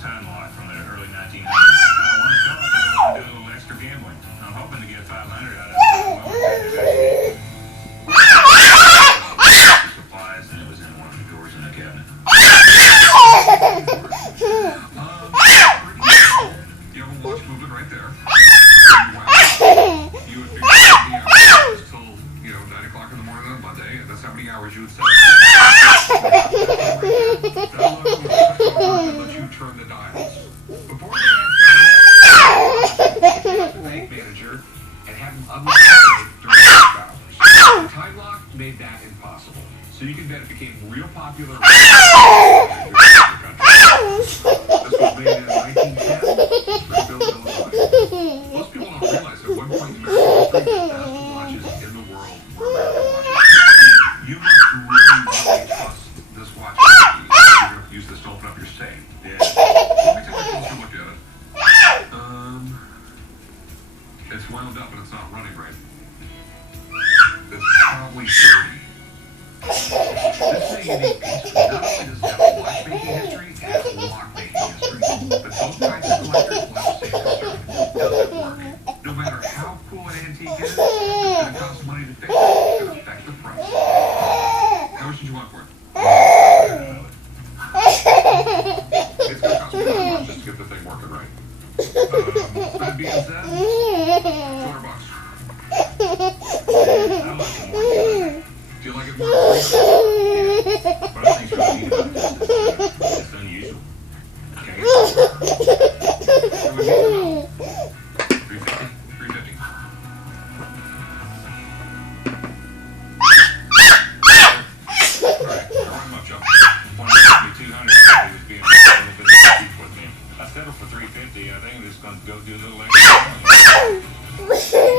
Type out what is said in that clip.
time lock from the early 1900s. I want to sell it because I want to do a little extra gambling. I'm hoping to get 500 out of it. Supplies, and it was in one of the drawers in the cabinet. You have a watch movement right there. You would figure out the hours till 9 o'clock in the morning on Monday, and that's how many hours you would set. That'll let you turn the dials. Before they had the bank manager and have them unlock the during work hours. The time lock made that impossible. So you can bet it became real popular. This was made in 1910 for Bill Illinois. Most people don't realize at one point in American history, the best watches in the world were American watches. You must really trust this watch. You're going to use this to open up your safe. Yeah. Let me take a closer look at it. It's wound up and it's not running right. It's probably dirty. This is a unique piece. Not only does it have a watchmaking history, it has lock-making history. But both kinds of collectors will have the same concern. Does it work? No matter how cool an antique is, it's going to cost money to fix it. It's going to affect the price. How much did you want for it? It's going to cost me $100 just to get the thing working right. That being said, $200. Do you like it more? Yeah. But I think what's neat about this is it's unusual. Can I get it? It would be about 350. 350. Alright, I'll run him up, Joe. Wanted to give me 200, he was being a little bit cheap with me. I settled for 350. I think I'm just going to go do a little extra.